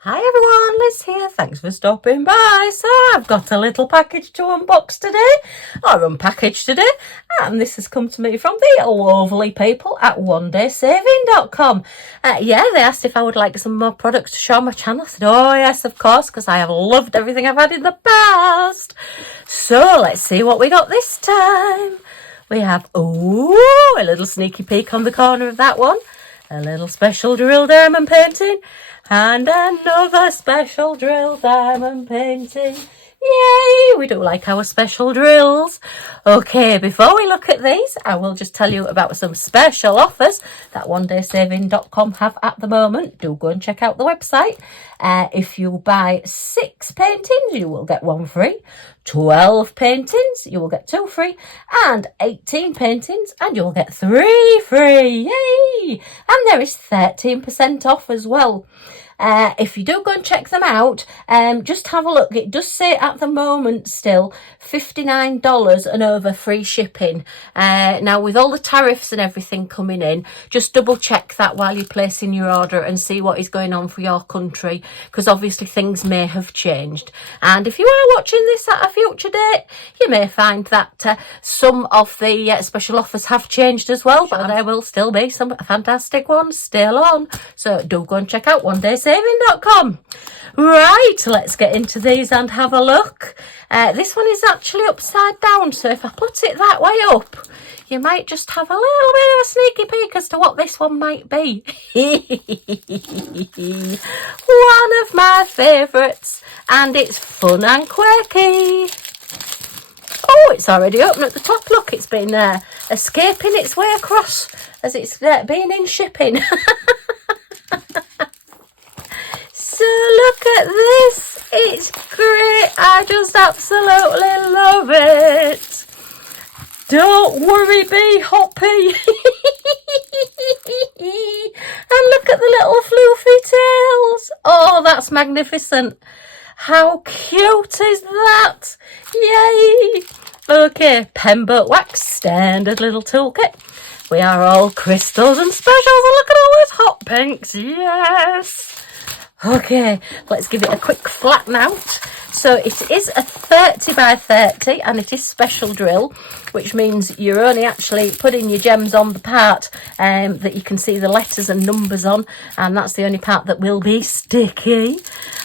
Hi everyone, Liz here. Thanks for stopping by. So I've got a little package to unbox today, or unpackage today, and this has come to me from the lovely people at Onedaysaving.com. Yeah, they asked if I would like some more products to show on my channel. I said, oh yes, of course, because I have loved everything I've had in the past. So let's see what we got this time. We have, a little sneaky peek on the corner of that one. A little special drill diamond painting. And another special drill diamond painting. Yay! We do like our special drills. Okay, before we look at these, I will just tell you about some special offers that Onedaysaving.com have at the moment. Do go and check out the website. If you buy 6 paintings, you will get 1 free. 12 paintings, you will get 2 free. And 18 paintings, and you'll get 3 free. Yay! And there is 13% off as well. If you do go and check them out, just have a look. It does say at the moment still $59 and over free shipping. Now with all the tariffs and everything coming in, just double check that while you're placing your order and see what is going on for your country, because obviously things may have changed. And if you are watching this at a future date, you may find that some of the special offers have changed as well, but there will still be some fantastic ones still on. So do go and check out Onedaysaving.com. Right, let's get into these and have a look. This one is actually upside down, so if I put it that way up, you might just have a little bit of a sneaky peek as to what this one might be. One of my favourites, and it's fun and quirky. Oh, it's already open at the top. Look, it's been escaping its way across as it's been in shipping. So look at this. It's great. I just absolutely love it. Don't worry, be happy. And look at the little floofy tails. Oh, that's magnificent. How cute is that? Yay. Okay, Pembroke wax, standard little toolkit. We are all crystals and specials. And look at all those hot pinks. Yes. Okay, let's give it a quick flatten out. So it is a 30 by 30 and it is special drill, which means you're only actually putting your gems on the part that you can see the letters and numbers on, and that's the only part that will be sticky.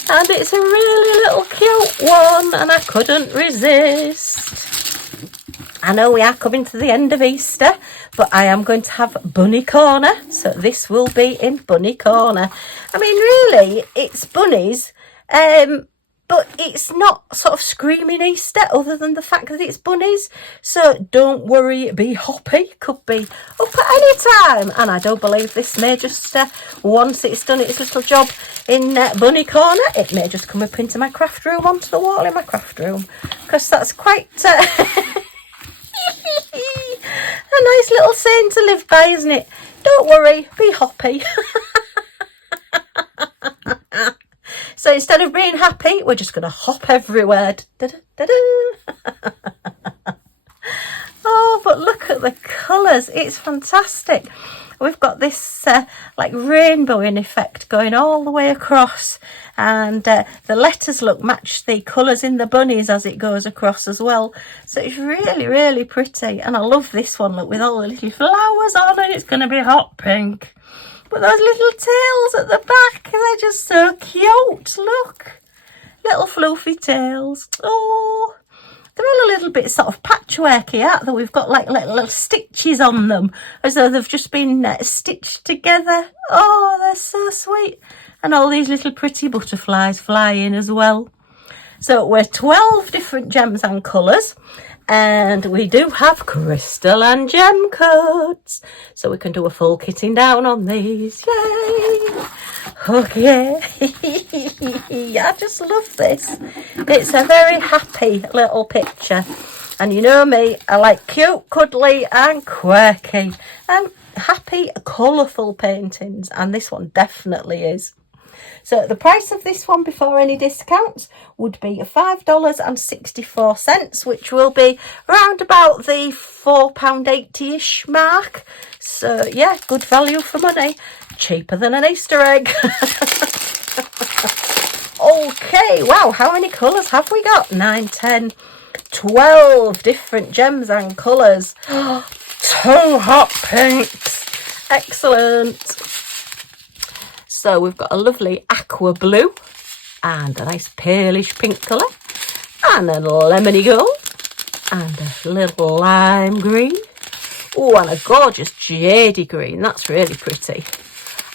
And it's a really little cute one, and I couldn't resist. I know we are coming to the end of Easter, but I am going to have Bunny Corner. So this will be in Bunny Corner. I mean, really, it's bunnies, but it's not sort of screaming Easter other than the fact that it's bunnies. So don't worry, be happy. Could be up at any time. And I don't believe this may just, once it's done its little job in Bunny Corner, it may just come up into my craft room, onto the wall in my craft room. Because that's quite... a nice little saying to live by, isn't it? Don't worry, be happy. So instead of being happy, we're just going to hop everywhere. Oh, but look at the colours. It's fantastic. We've got this like rainbowing effect going all the way across, and the letters match the colours in the bunnies as it goes across as well. So it's really, really pretty, and I love this one. Look, with all the little flowers on it, it's going to be hot pink. But those little tails at the back, they're just so cute. Look, little fluffy tails. Oh. They're all a little bit sort of patchworky, aren't they? We've got like little stitches on them, as though they've just been stitched together. Oh, they're so sweet. And all these little pretty butterflies flying as well. So we're 12 different gems and colours. And we do have crystal and gem codes. So we can do a full kitting down on these. Yay! Okay. I just love this. It's a very happy little picture. And you know me, I like cute, cuddly and quirky and happy, colourful paintings. And this one definitely is. So the price of this one before any discounts would be $5.64, which will be around about the £4.80-ish mark. So yeah, good value for money. Cheaper than an Easter egg. Okay, wow, how many colours have we got? 9, 10, 12 different gems and colours. 2 hot pinks. Excellent. So we've got a lovely aqua blue and a nice palish pink colour and a lemony gold and a little lime green. Oh, and a gorgeous jadey green. That's really pretty.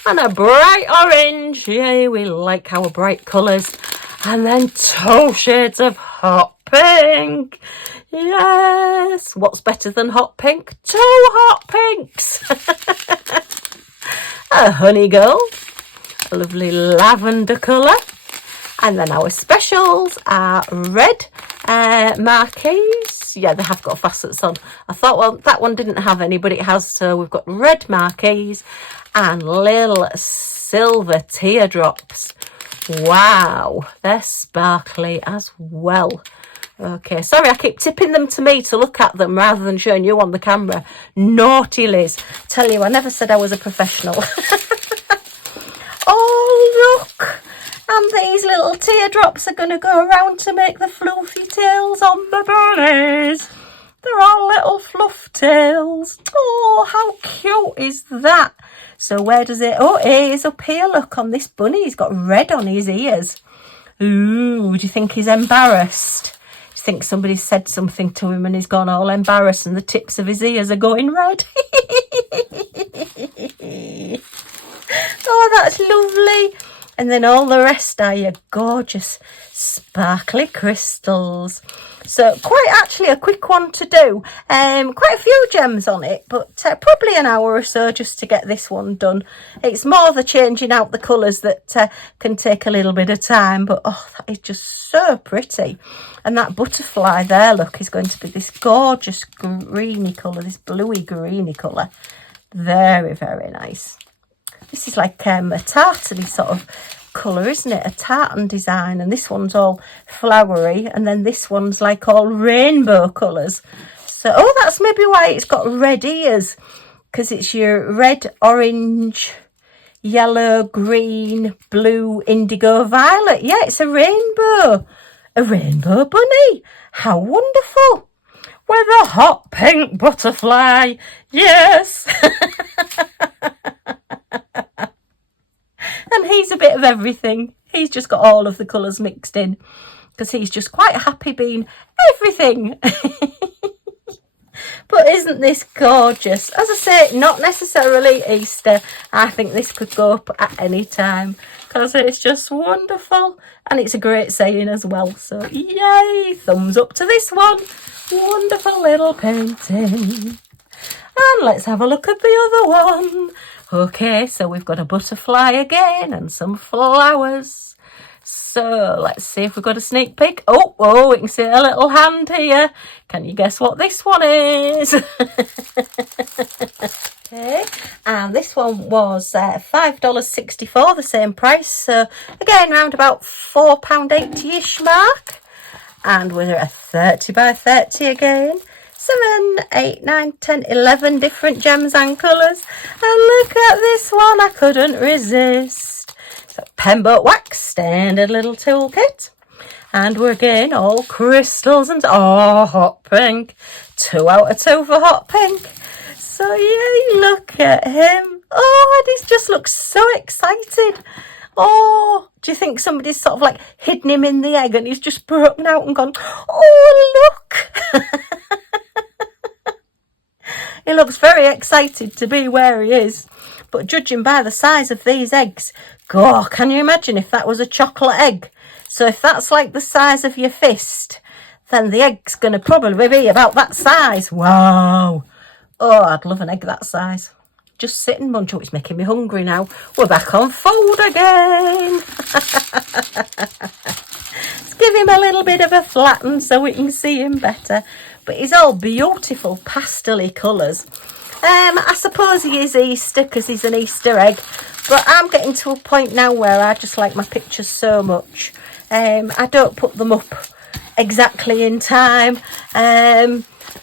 And a bright orange. Yay, we like our bright colours. And then 2 shades of hot pink. Yes. What's better than hot pink? 2 hot pinks. A honey gold. A lovely lavender colour. And then our specials are red marquees. Yeah, they have got facets on. I thought, well, that one didn't have any, but it has. So we've got red marquees and little silver teardrops. Wow, they're sparkly as well. Okay, sorry, I keep tipping them to me to look at them rather than showing you on the camera. Naughty Liz. Tell you, I never said I was a professional. Oh, look. And these little teardrops are going to go around to make the fluffy tails on the bunnies. They're all little fluff tails. Oh, how cute is that? So where does it... Oh, it is up here. Look, on this bunny. He's got red on his ears. Ooh, do you think he's embarrassed? Do you think somebody said something to him and he's gone all embarrassed and the tips of his ears are going red? Oh, that's lovely. And then all the rest are your gorgeous sparkly crystals. So quite actually a quick one to do. Quite a few gems on it, but probably an hour or so just to get this one done. It's more the changing out the colours that can take a little bit of time. But oh, that is just so pretty. And that butterfly there, look, is going to be this gorgeous greeny colour, this bluey greeny colour. Very, very nice. This is like a tartany sort of colour, isn't it? A tartan design. And this one's all flowery. And then this one's like all rainbow colours. So, oh, that's maybe why it's got red ears. Because it's your red, orange, yellow, green, blue, indigo, violet. Yeah, it's a rainbow. A rainbow bunny. How wonderful. With a hot pink butterfly. Yes. And he's a bit of everything. He's just got all of the colours mixed in because he's just quite happy being everything. But isn't this gorgeous? As I say, not necessarily Easter. I think this could go up at any time because it's just wonderful. And it's a great saying as well. So yay, thumbs up to this one. Wonderful little painting. And let's have a look at the other one. Okay, so we've got a butterfly again and some flowers. So let's see if we've got a sneak peek. Oh, we can see a little hand here. Can you guess what this one is? Okay, and this one was $5.64, the same price. So again, round about £4.80-ish mark. And we're at 30 by 30 again. 7, 8, 9, 10, 11 different gems and colours. And look at this one, I couldn't resist. So Pembroke wax, standard little toolkit. And we're again all crystals and hot pink. 2 out of 2 for hot pink. So yay, look at him. Oh, and he just looks so excited. Oh, do you think somebody's sort of like hidden him in the egg and he's just broken out and gone, oh, look. He looks very excited to be where he is. But judging by the size of these eggs, God, can you imagine if that was a chocolate egg? So if that's like the size of your fist, then the egg's going to probably be about that size. Wow. Oh, I'd love an egg that size. Just sit and munch. Oh, it's making me hungry now. We're back on fold again. Let's give him a little bit of a flatten so we can see him better. But he's all beautiful pastel-y colours. I suppose he is Easter because he's an Easter egg. But I'm getting to a point now where I just like my pictures so much. I don't put them up exactly in time.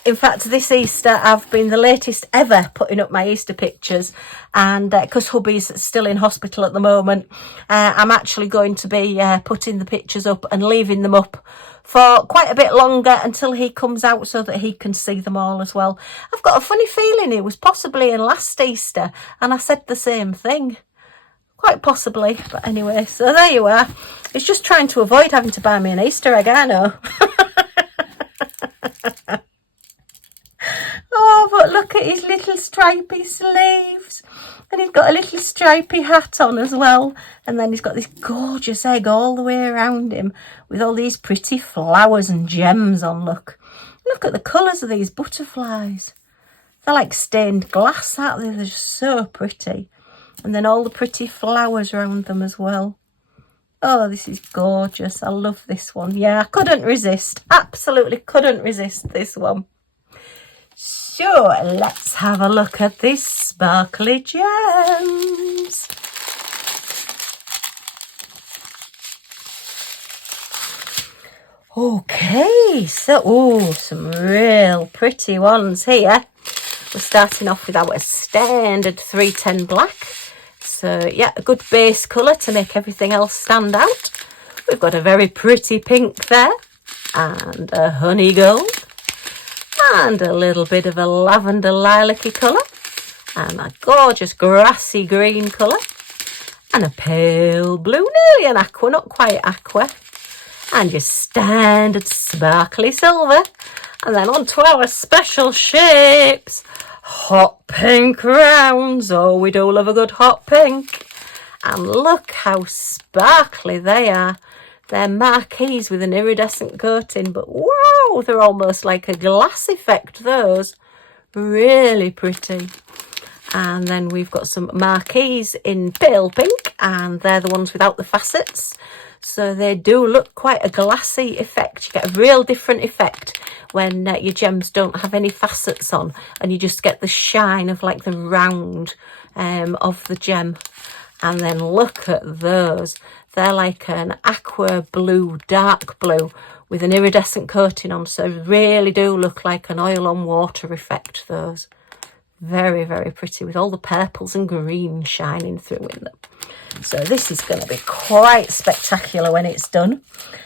In fact, this Easter I've been the latest ever putting up my Easter pictures, and because hubby's still in hospital at the moment, I'm actually going to be putting the pictures up and leaving them up for quite a bit longer until he comes out so that he can see them all as well. I've got a funny feeling it was possibly in last Easter and I said the same thing. Quite possibly, but anyway, so there you are. It's just trying to avoid having to buy me an Easter egg, I know. Oh, but look at his little stripy sleeves. And he's got a little stripy hat on as well. And then he's got this gorgeous egg all the way around him with all these pretty flowers and gems on, look. Look at the colours of these butterflies. They're like stained glass, aren't they? They're just so pretty. And then all the pretty flowers around them as well. Oh, this is gorgeous. I love this one. Yeah, I couldn't resist. Absolutely couldn't resist this one. So let's have a look at these sparkly gems. Okay, so some real pretty ones here. We're starting off with our standard 310 black. So yeah, a good base colour to make everything else stand out. We've got a very pretty pink there, and a honey gold, and a little bit of a lavender lilac-y colour, and a gorgeous grassy green colour, and a pale blue, nearly an aqua, not quite aqua, and your standard sparkly silver, and then on to our special shapes, hot pink rounds. Oh, we do love a good hot pink, and look how sparkly they are. They're marquees with an iridescent coating, but wow, they're almost like a glass effect, those. Really pretty. And then we've got some marquees in pale pink, and they're the ones without the facets. So they do look quite a glassy effect. You get a real different effect when your gems don't have any facets on, and you just get the shine of like the round of the gem. And then look at those. They're like an aqua blue, dark blue with an iridescent coating on. So really do look like an oil on water effect, those. Very, very pretty with all the purples and greens shining through in them. So this is going to be quite spectacular when it's done.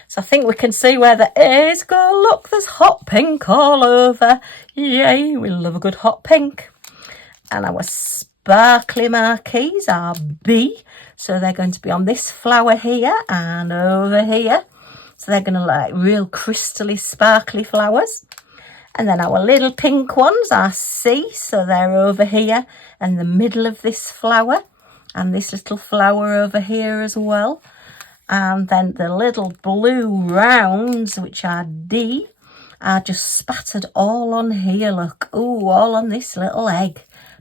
So I think we can see where the A's go. Look, there's hot pink all over. Yay, we love a good hot pink. And our sparkly marquees are B. So they're going to be on this flower here and over here. So they're going to look like real crystally sparkly flowers. And then our little pink ones are C. So they're over here in the middle of this flower. And this little flower over here as well. And then the little blue rounds, which are D, are just spattered all on here, look. Ooh, all on this little egg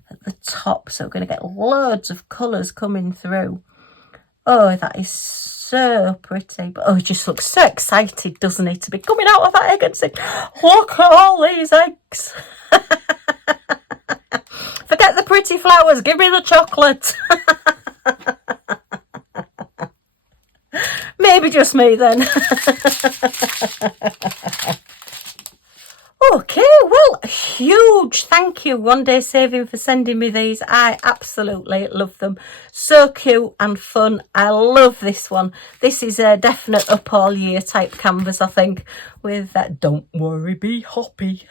at the top. So we're going to get loads of colours coming through. Oh, that is so pretty. But oh, it just looks so excited, doesn't it, to be coming out of that egg and saying, look at all these eggs. Forget the pretty flowers, give me the chocolate. Maybe just me then. Okay, well, huge thank you, Onedaysaving, for sending me these. I absolutely love them. So cute and fun. I love this one. This is a definite up all year type canvas, I think, with that don't worry, be happy.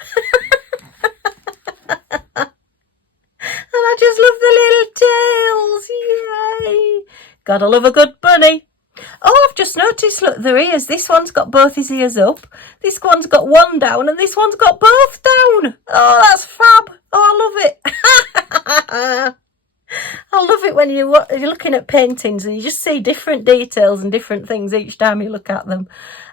And I just love the little tails. Yay. Gotta love a good bunny. Oh, I've just noticed, look, their ears. This one's got both his ears up. This one's got one down and this one's got both down. Oh, that's fab. Oh, I love it. I love it when you're looking at paintings and you just see different details and different things each time you look at them.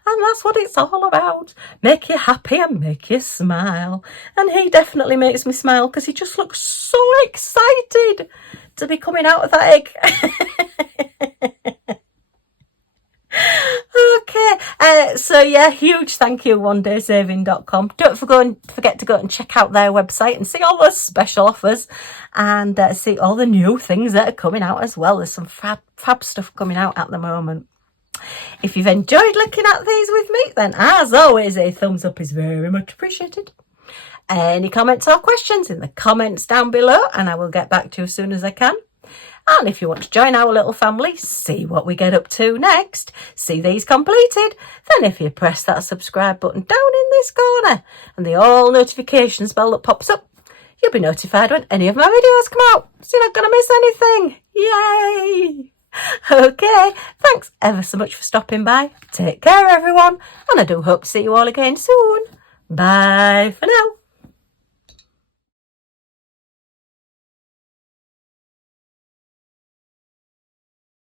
And that's what it's all about. Make you happy and make you smile. And he definitely makes me smile because he just looks so excited to be coming out of that egg. Okay, so yeah, huge thank you, Onedaysaving.com. Don't forget to go and check out their website and see all those special offers and see all the new things that are coming out as well. There's some fab stuff coming out at the moment. If you've enjoyed looking at these with me, then as always, a thumbs up is very much appreciated. any comments or questions in the comments down below, and I will get back to you as soon as I can. And if you want to join our little family, see what we get up to next, see these completed, then if you press that subscribe button down in this corner and the all notifications bell that pops up, you'll be notified when any of my videos come out, so you're not going to miss anything. Yay! Okay, thanks ever so much for stopping by. Take care, everyone, and I do hope to see you all again soon. Bye for now.